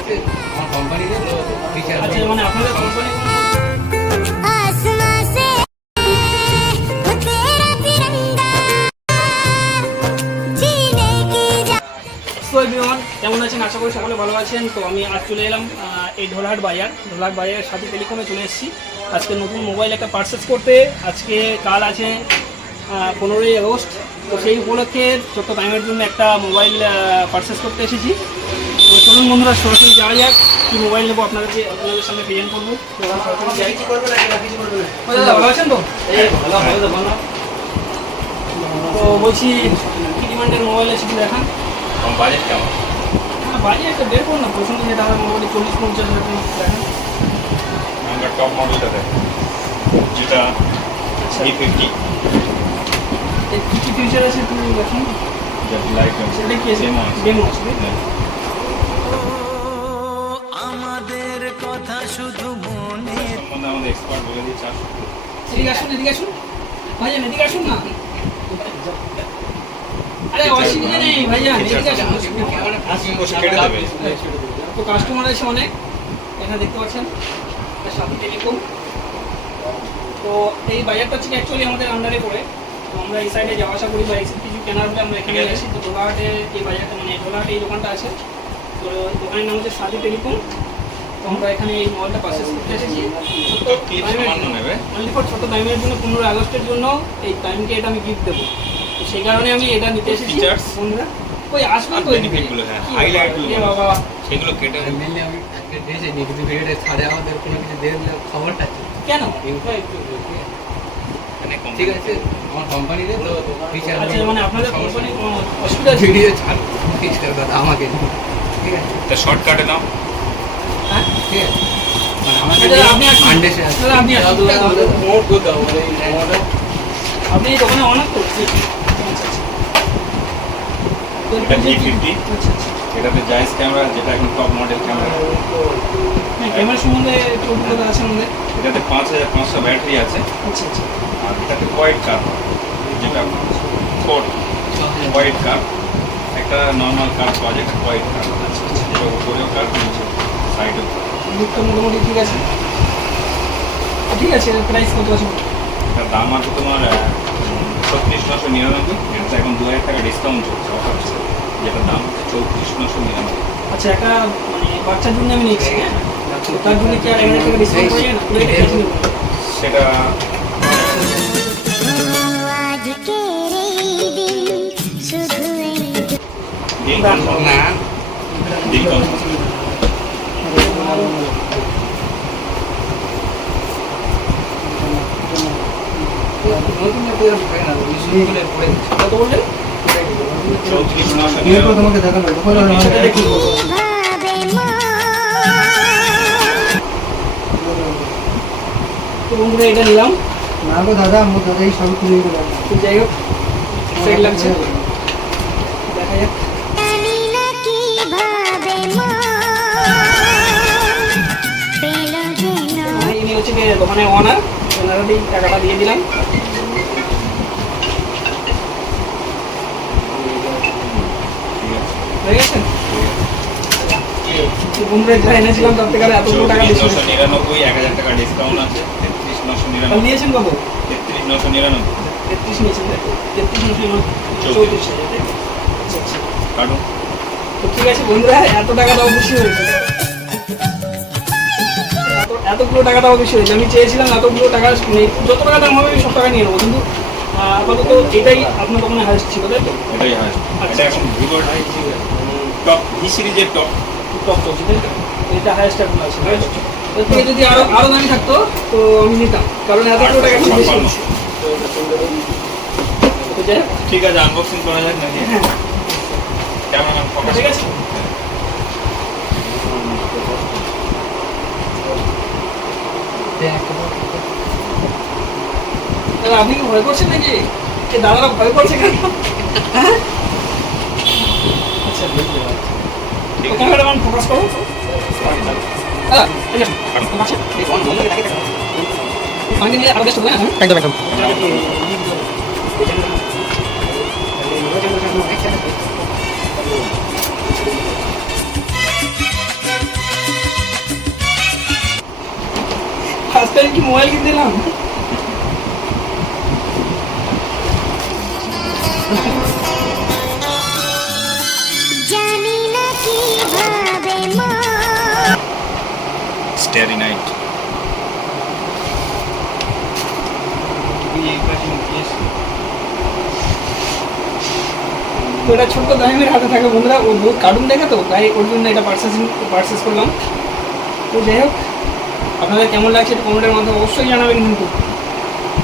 আছে আমার কোম্পানিতে ফিচার। আচ্ছা মানে আপনাদের কোম্পানি কেমন আছেন? আশা করি সকলে ভালো আছেন। তো আমি আজ চলে এলাম এই ঢোলহাট বাজারের সাথে টেলিকমে চলে এসেছি আজকে নতুন মোবাইল একটা পারচেস করতে। আজকে কাল আছে 15ই আগস্ট, তো সেই উপলক্ষে ছোট্ট টাইমের জন্য একটা মোবাইল পারচেস করতে এসেছি। তো চলুন বন্ধুরা সরাসরি যাওয়া যাক, কী মোবাইল নেবো আপনাদের সামনে প্রেজেন্ট করবো। ভালো আছেন তো? ভালো। তো বলছি কী ডিমান্ডের মোবাইল আছে একটু দেখান। বাজেট কেমন? হ্যাঁ বাজেট একটা বের করুন না, পছন্দ যেটা হবে মোটামুটি 40-50 হাজার দেখান। আমরা টপ মডেলটা দেখ, যেটা E50, কী কী ফিচার আছে একটু দেখুন। যেটা লাইট সেটা কি আছে? ডেমো আছে। আমাদের কথা শুধু মনে। সম্বন্ধে আমাদের এক্সপার্ট বলে দিচ্ছে। এদিকে আসুন ভাইজান, এদিকে আসুন না। আরে অসুবিধা নেই ভাইজান, এদিকে আসুন। কেটে দেবে। তো কাস্টমার আছে অনেক, এখানে দেখতে পাচ্ছেন সাথী টেলিকম। তো এই বাজারটা হচ্ছে অ্যাকচুয়ালি আমাদের আন্ডারে পড়ে। তো আমরা এই সাইডে যাওয়া আসা করি বা কিছু কেনার হলে আমরা এখানে আসি। তো ঢোলাহাটে এই বাজারটা মানে ঢোলাহাটে এই দোকানটা আছে। তো দোকানের নাম হচ্ছে সাথী টেলিকম। তো আমরা এখানে এই মোবাইলটা পারচেস করতে এসেছি অনলি ফর ছোট টাইমের জন্য, 15 আগস্টের জন্য এই টাইমকে এটা আমি গিফট দেবো। তো সেই কারণে আমি এটা নিতে এসেছি। বন্ধুরা ওই আসবেন তো বেনিফিটগুলো, হ্যাঁ হাইলাইটগুলো বাবা সেগুলো কেটে দেবে। মেনলি আমি একটা ড্রেস নিই, কিন্তু ভিডিওতে ছাড়ে আমাদের কোনো কিছু দিয়ে দিলে খবরটা কি? কেন? ইনফো একটু মানে ঠিক আছে আমার কোম্পানিতে তো ফিচার। আচ্ছা মানে আপনাদের কোম্পানি কোনো অসুবিধা আছে? ভিডিও ছাড় ফিচার কথা আমাকে দিন। ঠিক আছে তা শর্টকাটে দাও। হ্যাঁ ঠিক আছে মানে আমাকে দাদা, আপনি আসুন। আন্ডেসে দাদা, আপনি আসুন। মোট করতে হবে মানে আপনি এই দোকানে অনেক করছেন। এটা E50, এটাতে জাইস ক্যামেরা, যেটা এখন টপ মডেল ক্যামেরা। ক্যামেরা সম্বন্ধে একটু অভিজ্ঞতা আছে আমাদের। এটাতে 5500 ব্যাটারি আছে। আচ্ছা আচ্ছা আর এটাতে হোয়াইট কার, যেটা ফোর হোয়াইট কার। একটা নর্মাল কার পাওয়া যায়, একটা হোয়াইট কার, যেটা উপরেও কার নিচে সাইডেও। লুকটা মোটামুটি ঠিক আছে। ঠিক আছে, প্রাইস কত আছে? এটার দাম আছে তোমার 36,999। এটা এখন 2000 টাকা ডিসকাউন্ট চলছে, অফার চলছে, যেটার দাম 34,999। আচ্ছা একটা মানে বাচ্চার জন্য আমি নিচ্ছি, হ্যাঁ তো তার জন্য কি আর 1000 টাকা ডিসকাউন্ট পাওয়া যায় না? পুরো এটা ক্যাশে নেব। সেটা ডিল কনফার্ম না, ডিল কনফার্ম। কত বললেন? 34,999। তোমাকে দেখানো তো বন্ধুরা এটা নিলাম। না গো দাদা, আমার দাদাই সব কিনে দিল। তো যাই হোক সেট লাগছে, দেখা যাক। ইনি হচ্ছে কি দোকানের ওনার, ওনারই টাকাটা দিয়ে দিলাম। হয়ে গেছে বন্ধুরা, যা এনেছিলাম তার থেকে এতগুলো টাকা বেশি 34,999, 1000 টাকা ডিসকাউন্ট আছে। 33,999। নিয়েছেন কত? 33,999 33 নিয়েছেন, 33,934 হাজার। আচ্ছা আচ্ছা, কাটো। তো ঠিক আছে বন্ধুরা, এত টাকা দাও বেশি হয়েছে। এতগুলো টাকা দাও বেশি হয়েছে। আমি চেয়েছিলাম এতগুলো টাকা নেই, যত টাকা দাম হবে আমি সব টাকা নিয়ে নেবো, কিন্তু আপাতত এটাই আপনার দোকানে হাইস্ট ছিল, তাই তো? এটাই হয়। এটা এখন ভিভোর টপ ই সিরিজের টপ। টপ চলছে, তাই তো? এটা হাইস্ট এখন আছে। এর থেকে যদি আরো দামি থাকতো তো আমি নিতাম, কারণ এতগুলো টাকা বেশি হয়েছে। তো যাই হোক, ঠিক আছে, আনবক্সিং করা যাক নাকি? হ্যাঁ ক্যামেরাম্যান ফোকাস। ঠিক আছে। দাদা আপনি কি ভয় করছেন নাকি? এই দাদারা ভয় করছে কেন? হ্যাঁ আচ্ছা, ক্যামেরাম্যান ফোকাস করো। দাদা এই আসুন, আসুন। আমি নিয়ে আরো বেস্ট হবে না? একদম একদম। ফার্স্ট টাইম কি মোবাইল কিনতে এলাম? জানি না কিভাবে মা স্টারি নাইট। তো এটা ছোট্ট দামিমের হাতে থাকে বন্ধুরা, ও বহুত কার্টুন দেখে তো তাই ওর জন্য এটা পারচেস করলাম। তো যাই হোক, আপনাদের কেমন লাগছে এটা কমেন্টের মাধ্যমে অবশ্যই জানাবেন। কিন্তু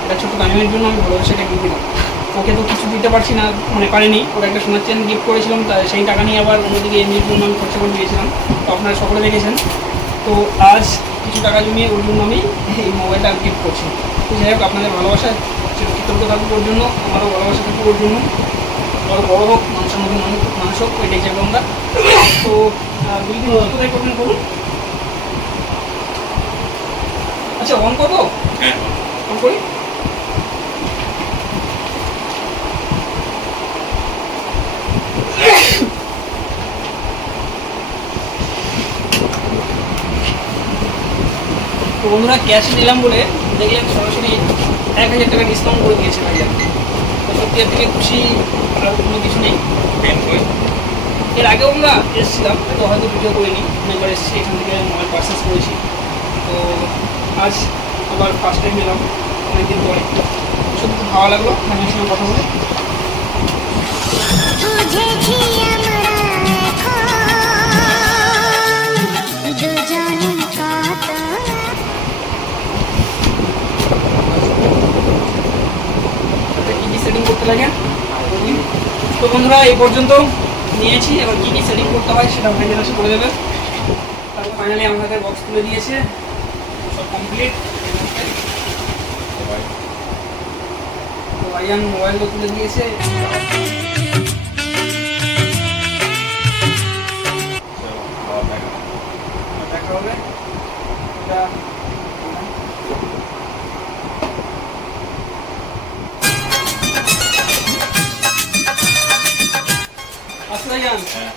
এটা ছোট্ট দামিমের জন্য আমি ভালোবাসা এটা কিনে দিলাম। ওকে তো কিছু দিতে পারছি না, মানে পারিনি। ওকে একটা সোনার চেন গিফট করেছিলাম, তাই সেই টাকা নিয়ে আবার অন্যদিকে এমনির জন্য আমি খরচা করে দিয়েছিলাম। তো আপনারা সকলে দেখেছেন। তো আজ কিছু টাকা জমিয়ে ওর জন্য আমি এই মোবাইলটা গিফট করছি। তো যাই হোক, আপনাদের ভালোবাসা কৃতজ্ঞ থাকুক ওর জন্য, আমারও ভালোবাসা থাকুক ওর জন্য। বড় বড় হোক, মানুষের মধ্যে মানুষ হোক, ওইটাই চাইবো আমরা। তো দুই দিন কোথায় করবেন করুন। আচ্ছা, অন করবো, হ্যাঁ, অন করি। তো বন্ধুরা, ক্যাশ নিলাম বলে দেখলেন সরাসরি 1000 টাকা ডিসকাউন্ট করে দিয়েছে ভাইয়া। তো সত্যি এর থেকে খুশি আর কোনো কিছু নেই। পেন কই? এর আগেও আমরা এসেছিলাম, তো হয়তো ভিডিও করিনি, অনেকবার এসেছি, এখান থেকে মোবাইল পারচেস করেছি। তো আজ আবার ফার্স্ট টাইম এলাম অনেকদিন পরে। সত্যি খুব ভালো লাগলো ফ্যামিলির সঙ্গে কথা বলে। বুঝেছি আমরা এখন দুজনের কথা। কী কী সেটিং করতে লাগে বলুন। তো বন্ধুরা, এই পর্যন্ত নিয়েছি, এবার কী কী সেটিং করতে হয় সেটা ভাইদের এসে করে দেবে। তারপর ফাইনালি আমাদের বক্স তুলে দিয়েছে, সব কমপ্লিট। তো ভাইয়ান মোবাইলও তুলে দিয়েছে। দেখা হবে এটা। আসলে ভাইয়ান হ্যাঁ।